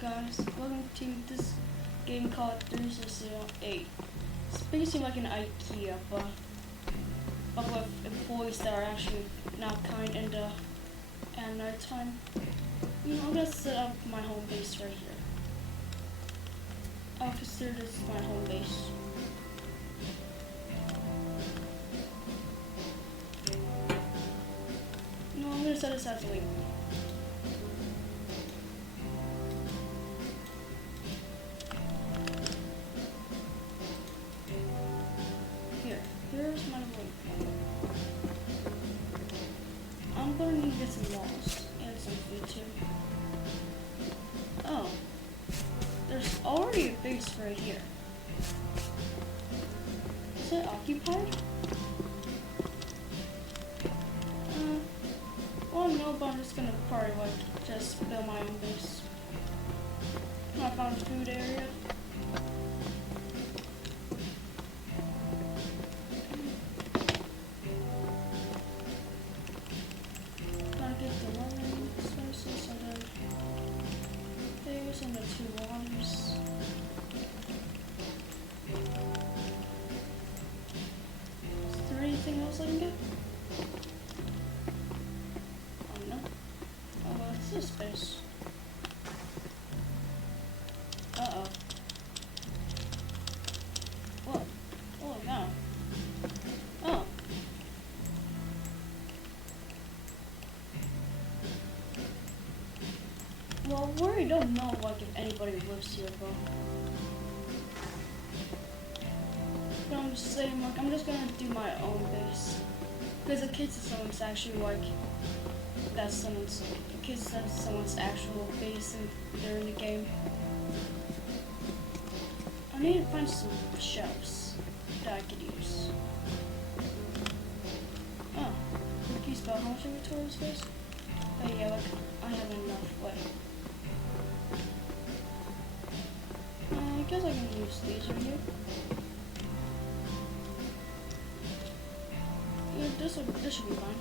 guys, welcome to this game called 308. It's basically like an ikea, but with employees that are actually not kind and at night time. You know, I'm gonna set up my home base right here. I'll consider this my home base. No, I'm gonna set this as a label. Here's my room. I'm gonna need to get some walls and some food too. Oh, there's already a base right here. Is it occupied? Well, no, but I'm just gonna probably just build my own base. I found a food area. And the 2 waters. Is there anything else I can get? Oh no. Oh well, it's this space. Uh-oh. What? Oh no. Oh. Well, we really don't know if anybody lives here, but I'm just saying, I'm just gonna do my own base. Because in case someone's actually that's someone's actual base and they're in the game. I need to find some shelves that I could use. Oh, can you spell how much inventory space? Oh yeah, I have enough. Wait. I guess I can use these right here. Yeah, this should be fine.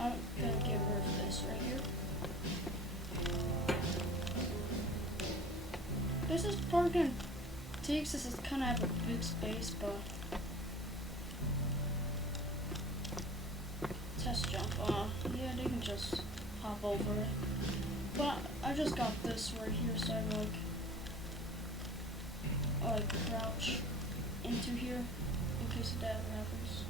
I'm gonna get rid of this right here. This is probably gonna take since it's kind of have a big space, but test jump. Yeah, they can just hop over it. But I just got this right here, so I can crouch into here in case that ever happens.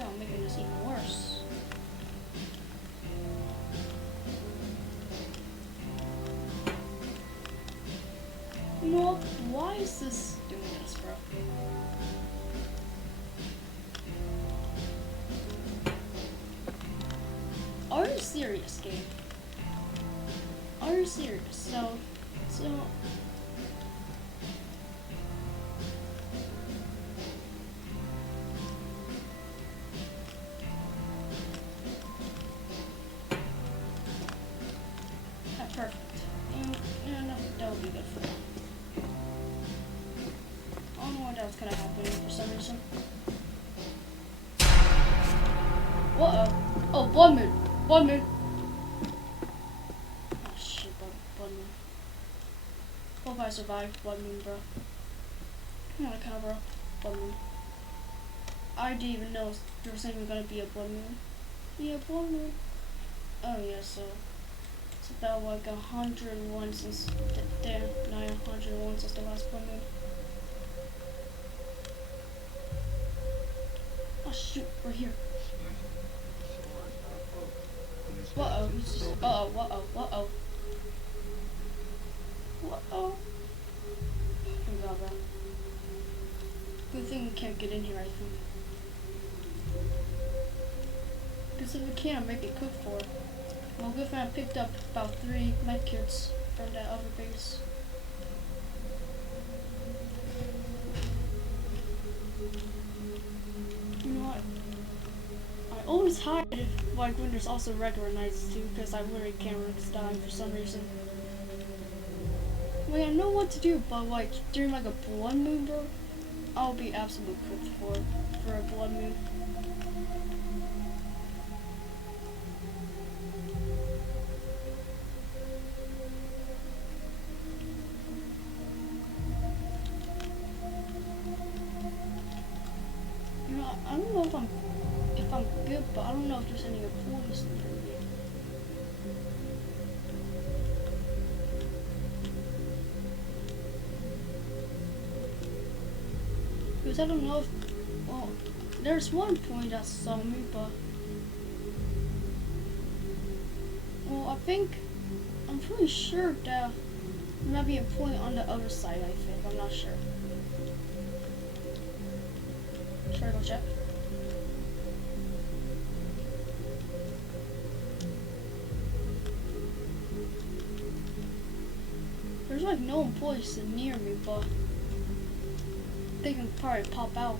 I'm making this even worse. You know what? Why is this doing this, bro? Are you serious, game? Are you serious? So perfect. And no, that would be good for them. I don't know what else could have happened for some reason. Uh-oh. Oh, blood moon. Blood moon. Oh shit, blood moon. Hope I survived blood moon, bro. I'm gonna cover up blood moon. I didn't even know there was even gonna be a blood moon. Yeah, blood moon. Oh yeah, so it's about 101 since there. 901 since the last blood moon. Oh shoot, we're here. Uh-oh, uh-oh. Oh my god, bro. Good thing we can't get in here, I think. Because if we can't, make it cook for it. Well, good thing I picked up about 3 medkits from that other base. just hide like when there's also regular nights too, because I literally can't risk dying for some reason. Like I know what to do, but like during like a blood moon, bro, I'll be absolutely cooked for a blood moon. You know, I don't know if I'm good, but I don't know if there's any employees in there. Because I don't know if, well, there's one point that saw me, but, well, I'm pretty sure that there might be a point on the other side, I think, I'm not sure. Should I go check? There's like no employees near me, but they can probably pop out.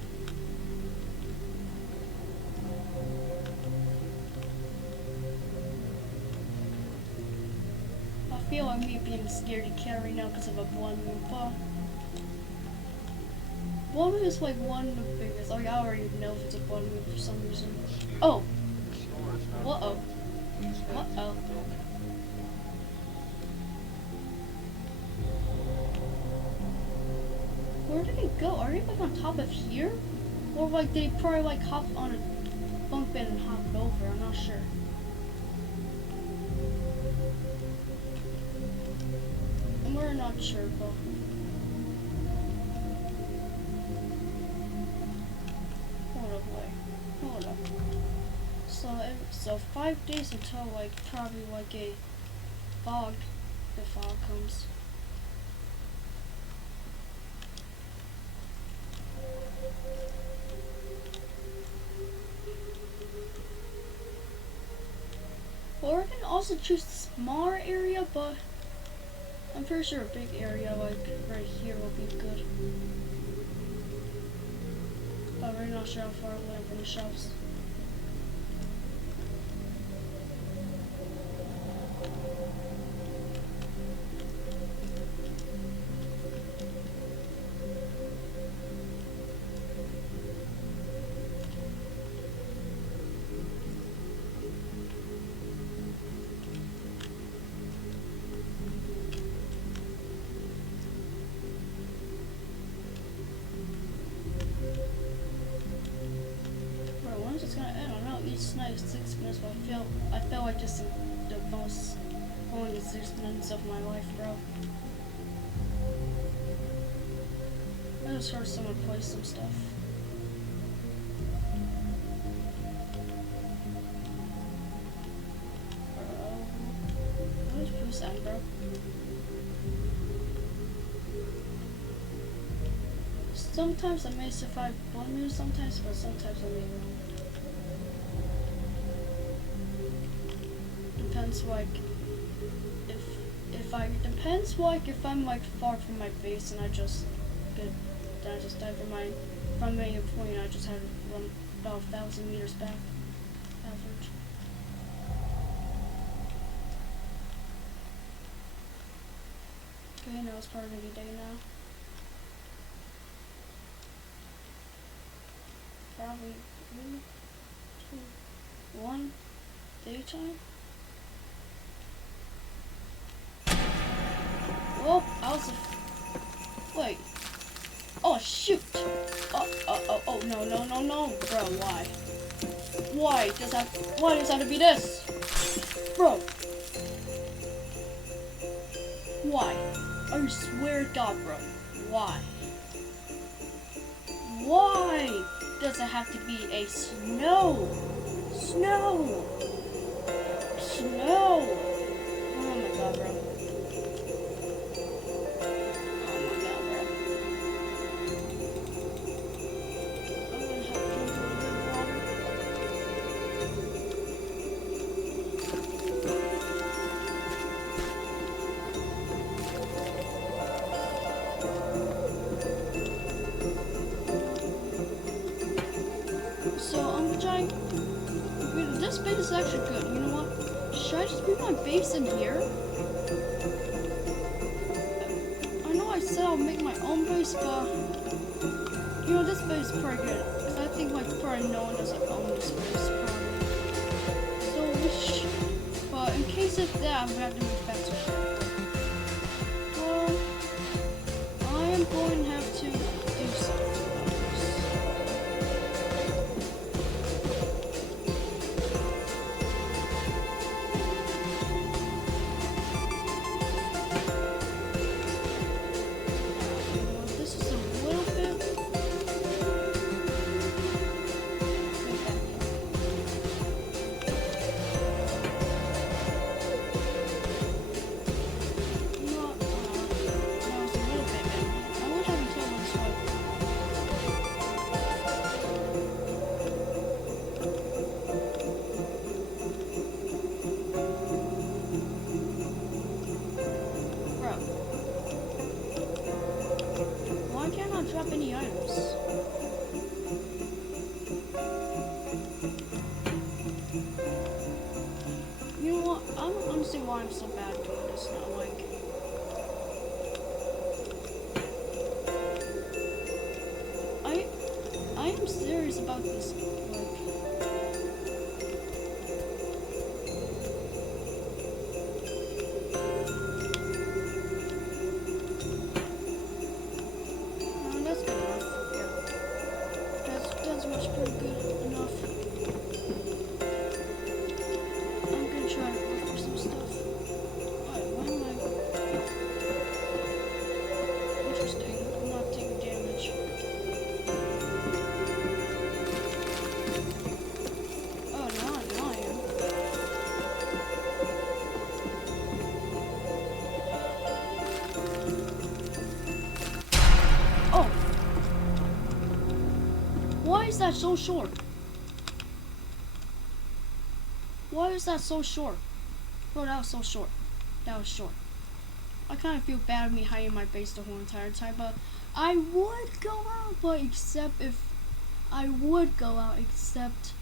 I feel like me being scared to carry now because of a blood moon, but blood moon is like one of the biggest. Like I already know if it's a blood moon for some reason. Oh, uh-oh, uh-oh. Where did they go? Are they like on top of here? Or like they probably like hop on a bunk bed and hop over, I'm not sure. And we're not sure, but hold up. So 5 days until like probably like a fog, the fog comes. Or I can also choose a smaller area, but I'm pretty sure a big area like right here will be good. But we're not sure how far away I'm from the shops. It's gonna end. I know each night is 6 minutes, but I feel like just the most longest 6 minutes of my life, bro. I just heard someone play some stuff. Bro, where's Bruce at, bro? Sometimes I may survive blood moon, sometimes, but sometimes I may not. Depends like if I'm like far from my base and I just die from my point and I just had to run about 1,000 meters back average. Okay, now it's part of the day now. Probably 3, 2, 1 daytime. Oh, I was wait. Oh shoot! Oh no, bro, why? Why does that have to be this? Bro. Why? I swear to God, bro. Why? Why does it have to be a snow? Snow! Snow! Oh my God, bro. So I'm trying to my base in here? I know I said I'll make my own base, but you know, this base is pretty good. Because I think like probably no one doesn't own this base, probably. So, but in case of that, I'm gonna have to move back to here. Well, I am going to have to do something about this. This is a little bit. Drop any items. You know what? I don't understand why I'm so bad doing this now. Like, I am serious about this. Like, that's good enough. Yeah, that's much pretty good enough. I'm gonna try to look for some stuff. Alright, why am I? Interesting. I'm not taking damage. Oh, now I am. Oh! Why is that so short? Why is that so short? Bro, that was so short. That was short. I kind of feel bad of me hiding my base the whole entire time, but I would go out, but except if I would go out, except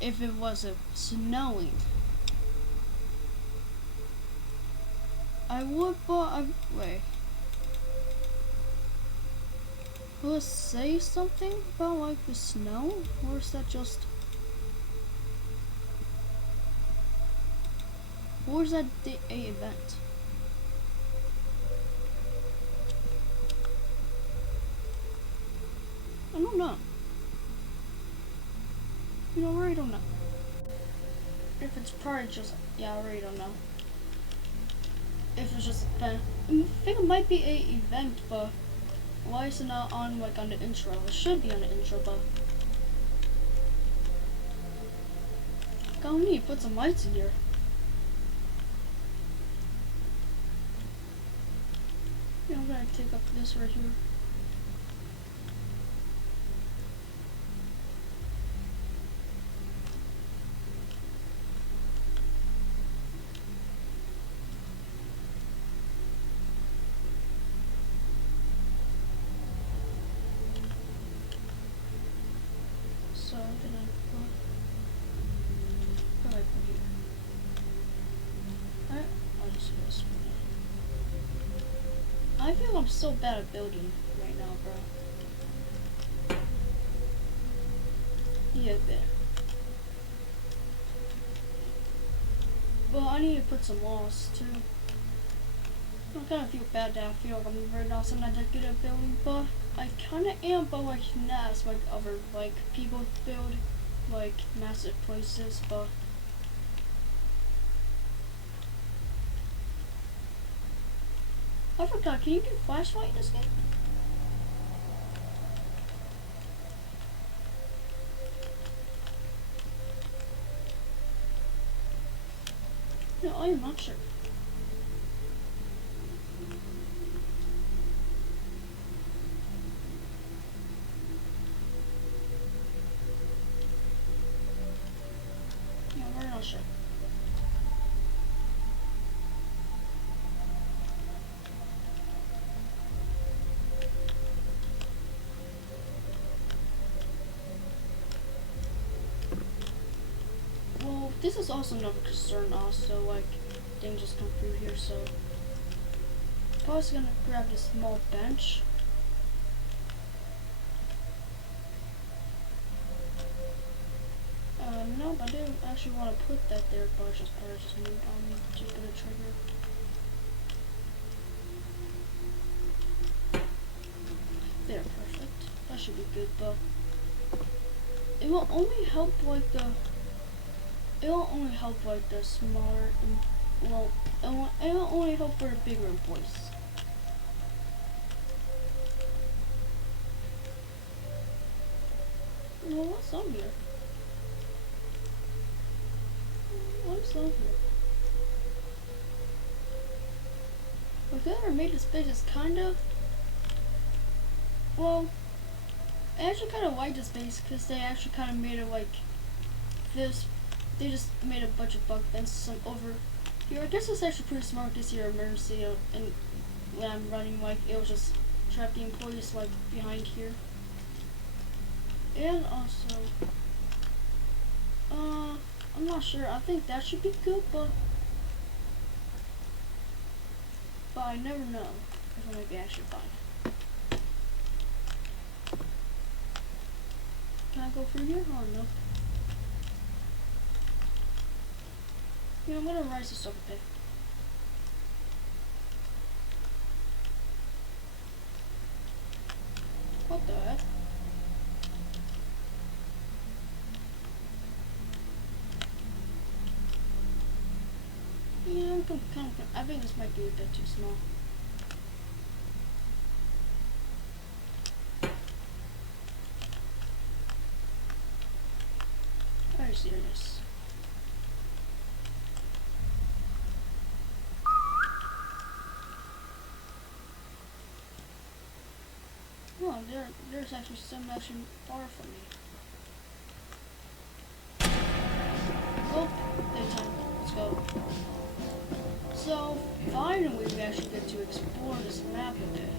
if it wasn't snowing. I would, but wait. Will it say something about like the snow, or is that just? Or is that a event? I don't know. You know, I really don't know. If it's probably just, yeah, I really don't know. If it's just an event. I think it might be a event, but why is it not on like on the intro? It should be on the intro, but God, we need to put some lights in here. Yeah, I'm gonna take up this right here. So then I put like here. Alright, I'll just do this one. I feel I'm so bad at building right now, bro. Yeah, there. Well, I need to put some walls too. I kind of feel bad that I feel like I'm very not something that good at building, but I kind of am, but like not as like other like people build like massive places, but. I forgot, can you do flashlight in this game? No, I am not sure. Yeah, we're not sure. This is also another concern also, like, things just come through here, so probably just gonna grab this small bench. No, but I didn't actually want to put that there, but I just moved on me to put a trigger. There, perfect. That should be good, but it will only help like the smaller and well, it will only help for the bigger boys. Well, what's on here? What's on here? Whoever made this space is kinda well, I actually kind of like this space because they actually kind of made it like this. They just made a bunch of bunk fences over here. I guess it's actually pretty smart this year emergency and when I'm running like it was just trap the employees like behind here. And also, I'm not sure. I think that should be good, but I never know. This might be actually fine. Can I go through here? Oh no. Yeah, I'm gonna rise this up a bit. What the heck? Yeah, I think this might be a bit too small. Are you serious? Oh, there's actually some action far from me. Oh, daytime. Let's go. So, finally we actually get to explore this map a bit.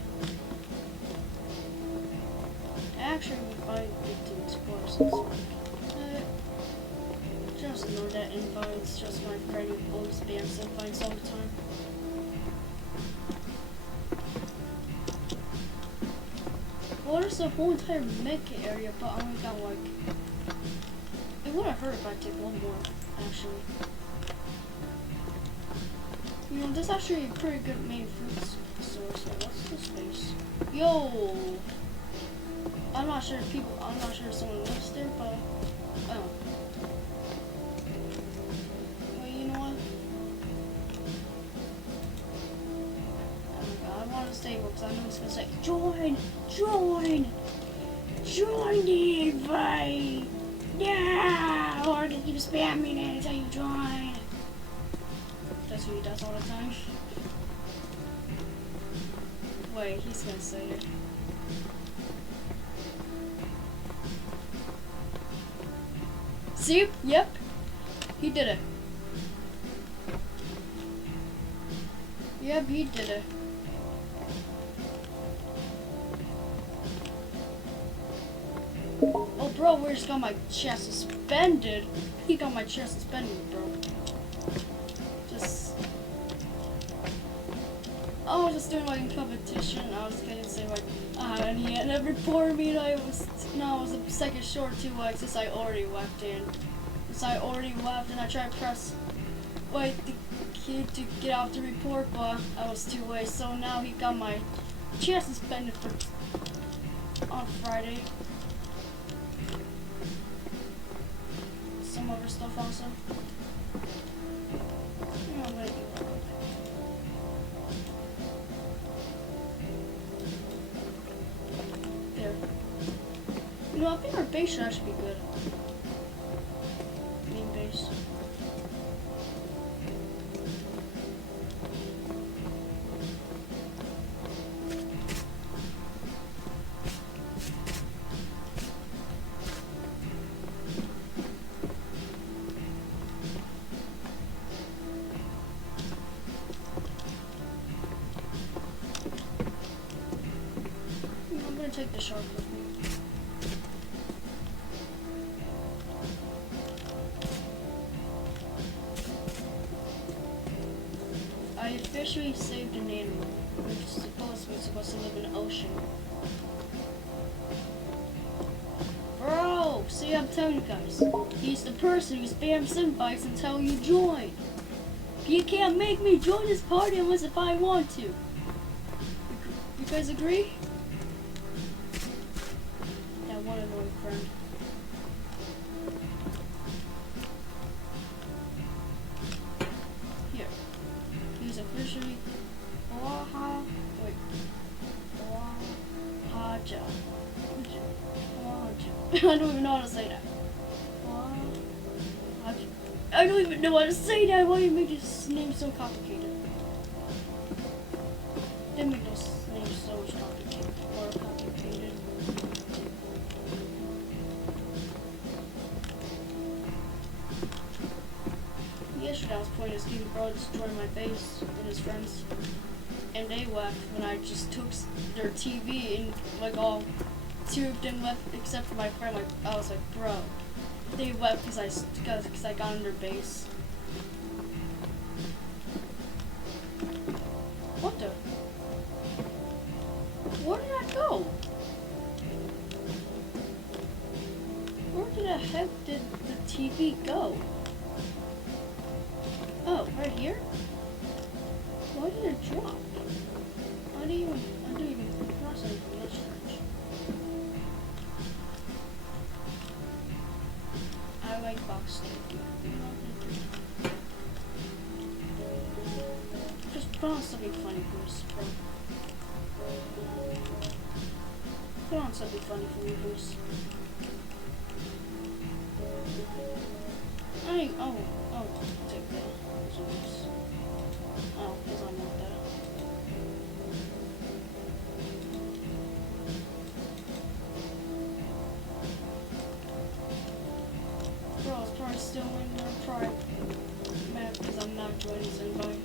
Actually, we finally get to explore this like, just ignore that invite, it's just my friend who always spams invites all the time. Well, there's a whole entire mecha area, but I only got like, it would have hurt if I took one more, actually. You know, this is actually a pretty good main fruit source. So what's this place? Yo! I'm not sure if someone lives there, but oh. Well, you know what? Oh my god, I want to stay because I know it's gonna say join the invite. Yeah, or they keep spamming it until you join. That's what he does all the time. Wait, he's gonna say it. See? Yep. He did it. Yep, he did it. Oh, bro, we just got my chair suspended. He got my chair suspended, bro. I was just doing like a competition. I was gonna say like, and he had never reported me. And I was a second short too, like since I already left in. Since I already left, and I tried to press wait the key to get out the report, but I was too late. So now he got my chair suspended for on Friday. Some other stuff also. Oh, wait. There. You know, I think our base should actually be good. Main base. I'm gonna take the shark with me. an animal. We're supposed to live in the ocean. Bro, see, I'm telling you guys. He's the person who spams invites until you join. You can't make me join this party unless if I want to. You guys agree? That one annoying friend. Here. He's officially Oaha. Wait. Oahaja. I don't even know how to say that. I don't even know how to say that. Why do you make this name so complicated? They make those names so complicated. More complicated. Yesterday I was playing this game, bro destroyed my base with his friends. And they left when I just took their TV and like all two of them left except for my friend. Like I was like, bro, they left because I got on their base. What the? Where did I go? Where the heck did the TV go? Oh, right here? Why did it drop? I didn't even cross anything. That's strange. I like box steak. Just put on something funny for us, bro. Put on something funny for me, Bruce. Oh, take that. Oh, because I want that. Bro, it's probably still in there, probably mad because I'm not joining this invite.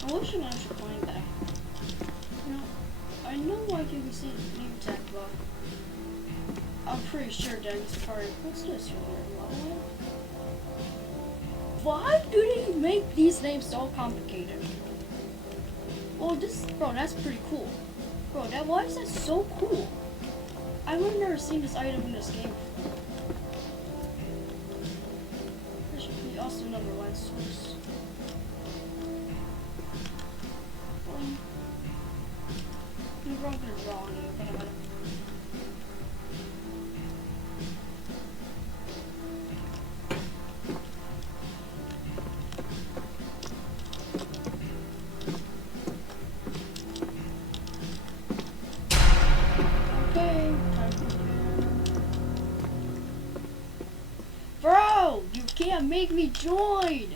I wish I should find that. You know, I know why you can see the name tag, but I'm pretty sure that it's part of, what's this right here? Why do they make these names so complicated? Well, bro, that's pretty cool. Bro, why is that so cool? I've never seen this item in this game before. There should be also number one source. I'm gonna draw on you, but okay, time to bro, you can't make me join.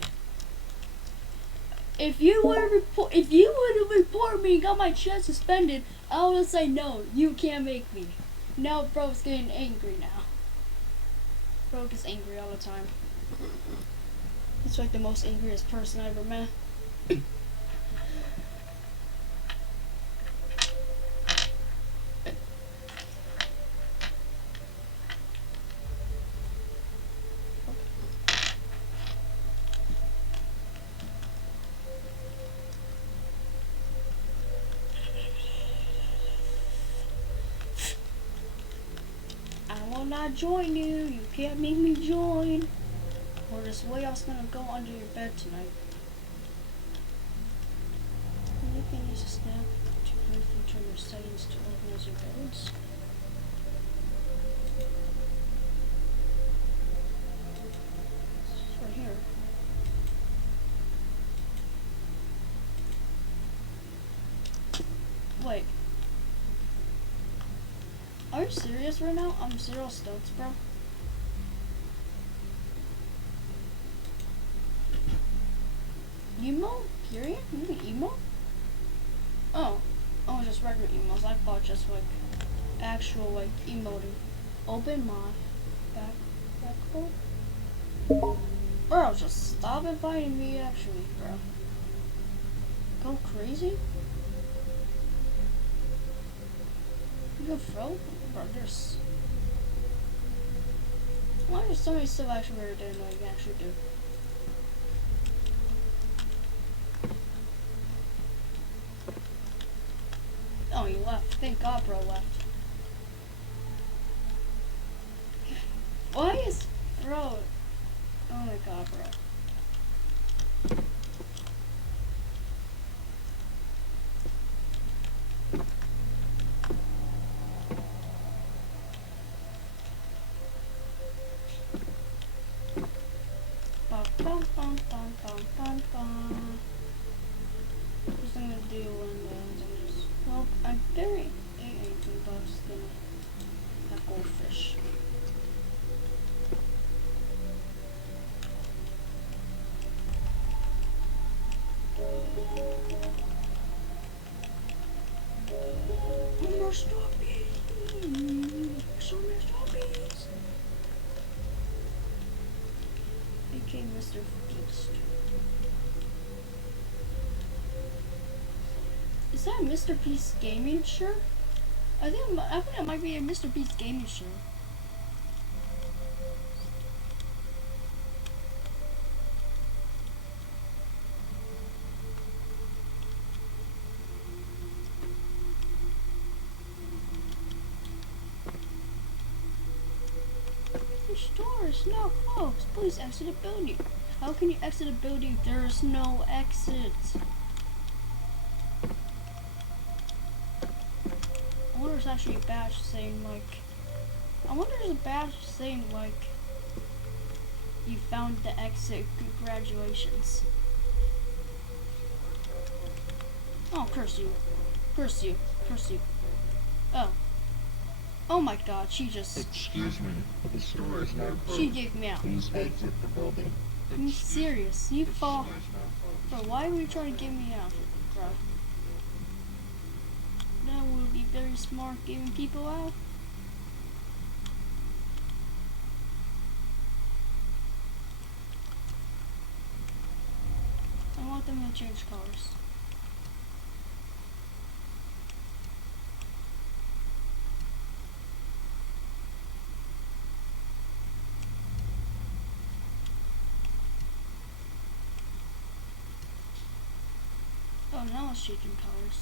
If you would have reported me and got my chat suspended, I would say no, you can't make me. Now bro's getting angry now. Bro gets angry all the time. He's like the most angriest person I ever met. I will not join you. You can't make me join. Or this way I was gonna go under your bed tonight. You can use a snap to briefly turn your settings to organize your beds. It's right here. Wait. Are you serious right now? I'm zero stunts, bro. Emo? Period? You mean emo? Oh. Oh, just regular emos. I thought just like actual like emoting. Open my back hole. Bro, just stop inviting me actually, bro. Go crazy? You can throw? Bro, there's... Why is so many stuff actually we're doing what you can actually do? Oh, you left. Thank God, bro left. Why is bro? Oh my God, bro. Bum bum bum bum bum bum bum. First I'm gonna do windows. I'm just well, I barely ate anything, but I'm just gonna have goldfish. More strawberries! So many strawberries! Okay, Mr. Beast. Is that a Mr. Beast gaming shirt? I think it might be a Mr. Beast gaming shirt. The store is now closed. Please exit the building. How can you exit a building if there is no exit? I wonder if there's actually a badge saying like... I wonder if there's a badge saying like... You found the exit. Congratulations. Oh, curse you. Curse you. Curse you. Oh. Oh my God, she just... Excuse me, the store is now closed. She gave me out. Please exit the building. Are you serious? You fall... Bro, why are you trying to get me out, bro? That would be very smart giving people out. I want them to change colors. Oh, now it's changing colors.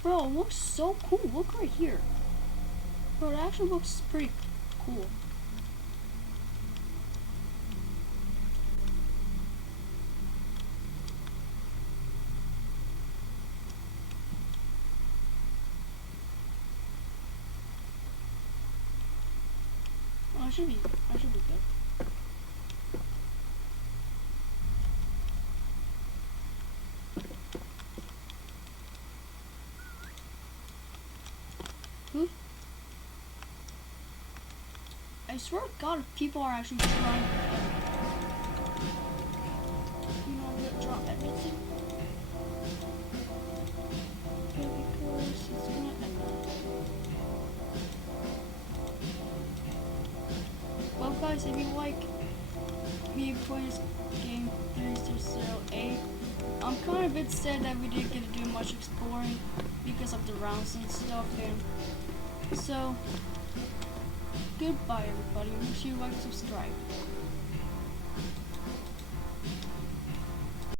Bro, it looks so cool. Look right here. Bro, it actually looks pretty cool. Oh, I should be good. I swear to God, if people are actually trying to, you know, I'm gonna drop everything. Because it's gonna end up. Well, guys, if you like me playing this game 308, I'm kind of a bit sad that we didn't get to do much exploring because of the rounds and stuff, and so. Goodbye, everybody. Make sure you like and subscribe.